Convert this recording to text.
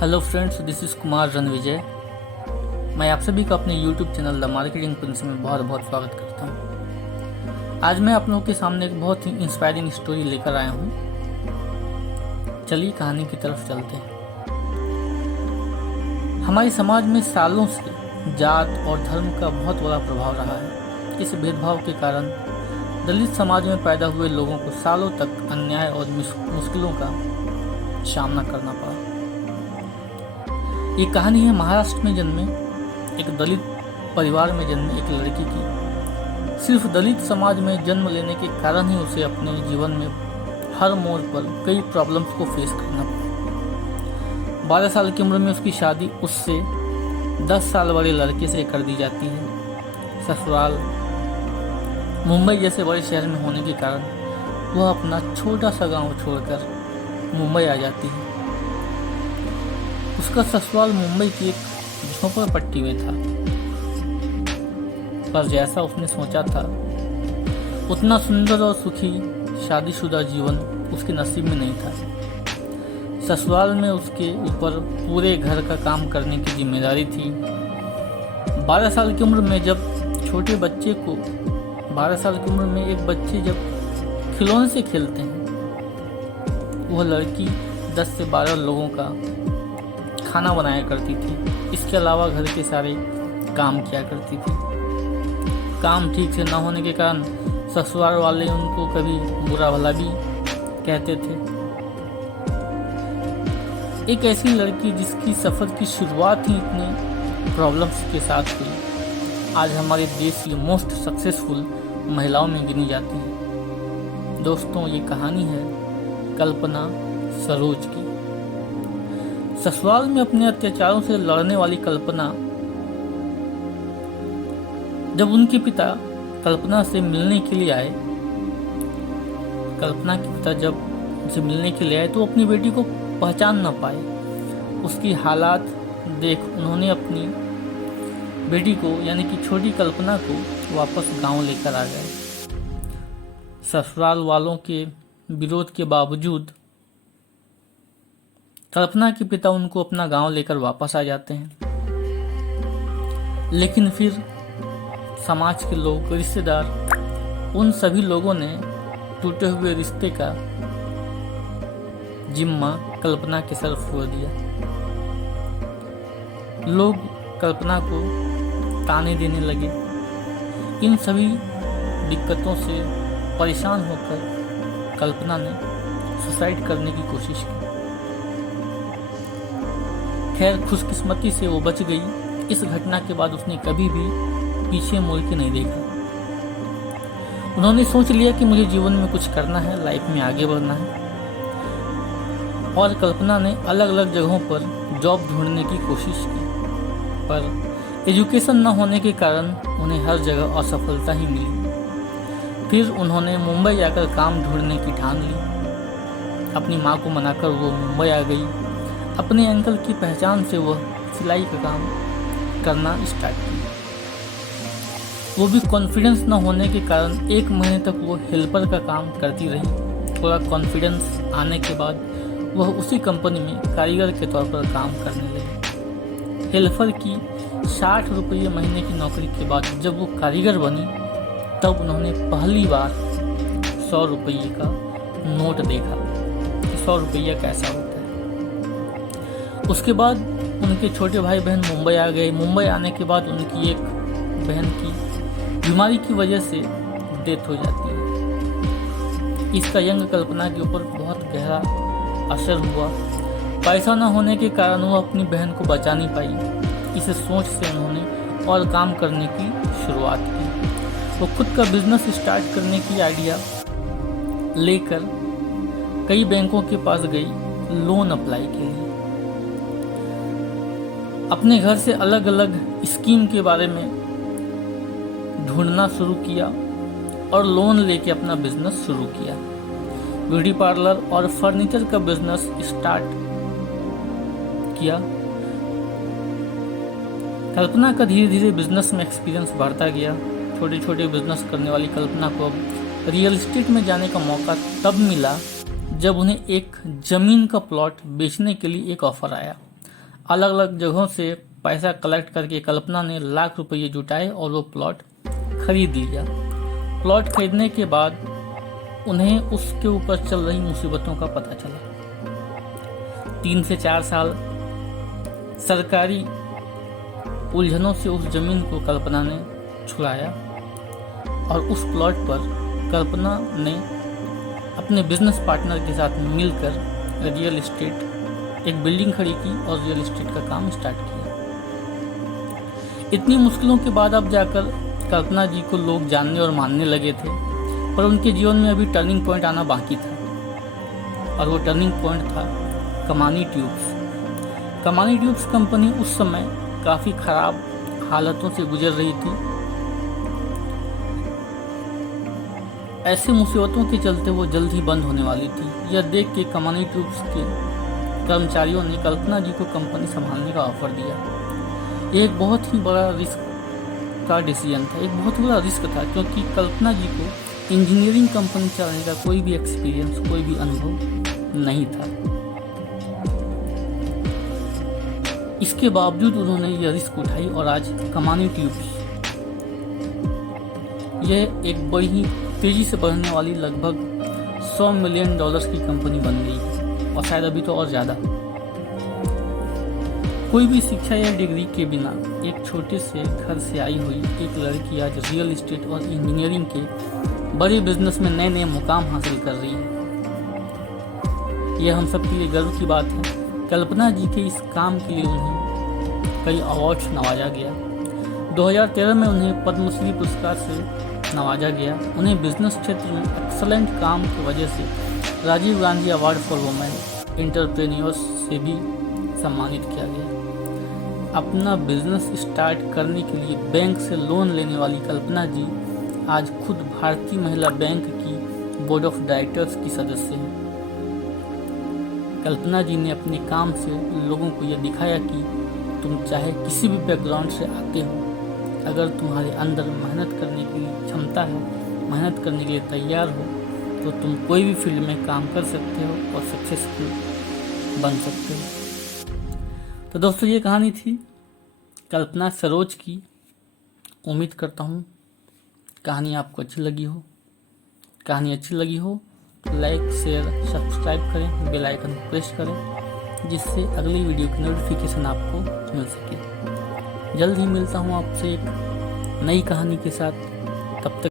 Hello friends, this is Kumar Ranvijay. मैं आप सभी का अपने YouTube channel the marketing Prince में बहुत बहुत स्वागत करता हूं। आज मैं आप लोगों के सामने एक बहुत ही इंस्पायरिंग स्टोरी लेकर आया हूं। चलिए कहानी की तरफ चलते हैं। हमारे समाज में सालों से जात और धर्म का बहुत बड़ा प्रभाव रहा है। इस भेदभाव के कारण दलित समाज में पैदा हुए लोगों को सालों तक अन्याय और मुश्किलों का सामना करना पड़ा। ये कहानी है महाराष्ट्र में जन्मे एक दलित परिवार में जन्मे एक लड़की की। सिर्फ दलित समाज में जन्म लेने के कारण ही उसे अपने जीवन में हर मोड़ पर कई प्रॉब्लम्स को फेस करना पड़ा। 12 साल की उम्र में उसकी शादी उससे 10 साल बड़े लड़के से कर दी जाती है। ससुराल मुंबई जैसे बड़े शहर में होने के कारण वह अपना छोटा सा गांव छोड़कर मुंबई आ जाती है। उसका ससुराल मुंबई की एक झोपड़पट्टी में था, पर जैसा उसने सोचा था उतना सुंदर और सुखी शादीशुदा जीवन उसके नसीब में नहीं था। ससुराल में उसके ऊपर पूरे घर का काम करने की जिम्मेदारी थी। 12 साल की उम्र में एक बच्चे जब खिलौने से खेलते हैं, वह लड़की 10 से 12 लोगों का खाना बनाया करती थी। इसके अलावा घर के सारे काम किया करती थी। काम ठीक से न होने के कारण ससुराल वाले उनको कभी बुरा भला भी कहते थे। एक ऐसी लड़की जिसकी सफ़र की शुरुआत ही इतने प्रॉब्लम्स के साथ हुई, आज हमारे देश की मोस्ट सक्सेसफुल महिलाओं में गिनी जाती है। दोस्तों, ये कहानी है कल्पना सरोज की। ससुराल में अपने अत्याचारों से लड़ने वाली कल्पना, जब उनके पिता कल्पना से मिलने के लिए आए, तो अपनी बेटी को पहचान न पाए। उसकी हालात देख उन्होंने अपनी बेटी को यानी कि छोटी कल्पना को वापस गांव लेकर आ गए। ससुराल वालों के विरोध के बावजूद कल्पना के पिता उनको अपना गांव लेकर वापस आ जाते हैं। लेकिन फिर समाज के लोग, रिश्तेदार, उन सभी लोगों ने टूटे हुए रिश्ते का जिम्मा कल्पना के सर फोड़ दिया। लोग कल्पना को ताने देने लगे। इन सभी दिक्कतों से परेशान होकर कल्पना ने सुसाइड करने की कोशिश की। खैर, खुशकिस्मती से वो बच गई। इस घटना के बाद उसने कभी भी पीछे मुड़ के नहीं देखा। उन्होंने सोच लिया कि मुझे जीवन में कुछ करना है, लाइफ में आगे बढ़ना है। और कल्पना ने अलग अलग जगहों पर जॉब ढूंढने की कोशिश की, पर एजुकेशन न होने के कारण उन्हें हर जगह असफलता ही मिली। फिर उन्होंने मुंबई आकर काम ढूंढने की ठान ली। अपनी माँ को मनाकर वो मुंबई आ गई। अपने अंकल की पहचान से वह सिलाई का काम करना स्टार्ट किया। वो भी कॉन्फिडेंस न होने के कारण 1 महीने तक वो हेल्पर का काम करती रही। थोड़ा कॉन्फिडेंस आने के बाद वह उसी कंपनी में कारीगर के तौर पर काम करने लगी। हेल्पर की 60 रुपये महीने की नौकरी के बाद जब वो कारीगर बनी, तब उन्होंने पहली बार 100 रुपये का नोट देखा कि 100 रुपया कैसा होता है। उसके बाद उनके छोटे भाई बहन मुंबई आ गए। मुंबई आने के बाद उनकी एक बहन की बीमारी की वजह से डेथ हो जाती है। इसका यंग कल्पना के ऊपर बहुत गहरा असर हुआ। पैसा न होने के कारण वो अपनी बहन को बचा नहीं पाई। इस सोच से उन्होंने और काम करने की शुरुआत की। वो खुद का बिजनेस स्टार्ट करने की आइडिया लेकर कई बैंकों के पास गई लोन अप्लाई के लिए। अपने घर से अलग अलग स्कीम के बारे में ढूंढना शुरू किया और लोन लेके अपना बिजनेस शुरू किया। ब्यूटी पार्लर और फर्नीचर का बिजनेस स्टार्ट किया। कल्पना का धीरे धीरे बिजनेस में एक्सपीरियंस बढ़ता गया। छोटे छोटे बिजनेस करने वाली कल्पना को अब रियल एस्टेट में जाने का मौका तब मिला जब उन्हें एक जमीन का प्लॉट बेचने के लिए एक ऑफर आया। अलग अलग जगहों से पैसा कलेक्ट करके कल्पना ने लाख रुपये जुटाए और वो प्लॉट खरीद लिया। प्लॉट खरीदने के बाद उन्हें उसके ऊपर चल रही मुसीबतों का पता चला। 3 से 4 साल सरकारी उलझनों से उस जमीन को कल्पना ने छुड़ाया और उस प्लॉट पर कल्पना ने अपने बिजनेस पार्टनर के साथ मिलकर रियल एस्टेट एक बिल्डिंग खड़ी की और रियल एस्टेट का काम स्टार्ट किया। इतनी मुश्किलों के बाद अब जाकर कल्पना जी को लोग जानने और मानने लगे थे, पर उनके जीवन में अभी टर्निंग पॉइंट आना बाकी था और वो टर्निंग पॉइंट था कमानी ट्यूब्स। कमानी ट्यूब्स कंपनी उस समय काफ़ी खराब हालतों से गुजर रही थी। ऐसे मुसीबतों के चलते वो जल्द ही बंद होने वाली थी। यह देख के कमानी ट्यूब्स के कर्मचारियों ने कल्पना जी को कंपनी संभालने का ऑफर दिया। ये एक बहुत ही बड़ा रिस्क का डिसीजन था, एक बहुत बड़ा रिस्क था, क्योंकि कल्पना जी को इंजीनियरिंग कंपनी चलाने का कोई भी एक्सपीरियंस, कोई भी अनुभव नहीं था। इसके बावजूद उन्होंने यह रिस्क उठाई और आज कमानी ट्यूब्स यह एक बड़ी ही तेजी से बढ़ने वाली लगभग $100 मिलियन की कंपनी बन गई है और शायद अभी तो और ज़्यादा। कोई भी शिक्षा या डिग्री के बिना एक छोटे से घर से आई हुई एक लड़की आज रियल एस्टेट और इंजीनियरिंग के बड़े बिजनेस में नए नए मुकाम हासिल कर रही है। यह हम सब के लिए गर्व की बात है। कल्पना जी के इस काम के लिए उन्हें कई अवार्ड्स नवाजा गया। 2013 में उन्हें पद्मश्री पुरस्कार से नवाजा गया। उन्हें बिजनेस क्षेत्र में एक्सलेंट काम की वजह से Rajiv Gandhi award for women entrepreneurs से भी सम्मानित किया गया। अपना बिजनेस स्टार्ट करने के लिए बैंक से लोन लेने वाली कल्पना जी आज खुद भारतीय महिला बैंक की बोर्ड ऑफ डायरेक्टर्स की सदस्य हैं। कल्पना जी ने अपने काम से लोगों को यह दिखाया कि तुम चाहे किसी भी बैकग्राउंड से आते हो, अगर तुम्हारे अंदर मेहनत करने की क्षमता है, मेहनत करने के लिए तैयार हो, तो तुम कोई भी फील्ड में काम कर सकते हो और सक्सेसफुल बन सकते हो। तो दोस्तों, ये कहानी थी कल्पना सरोज की। उम्मीद करता हूँ कहानी आपको अच्छी लगी हो। कहानी अच्छी लगी हो लाइक, शेयर, सब्सक्राइब करें, बेल आइकन प्रेस करें, जिससे अगली वीडियो की नोटिफिकेशन आपको मिल सके। जल्द ही मिलता हूँ आपसे एक नई कहानी के साथ। तब तक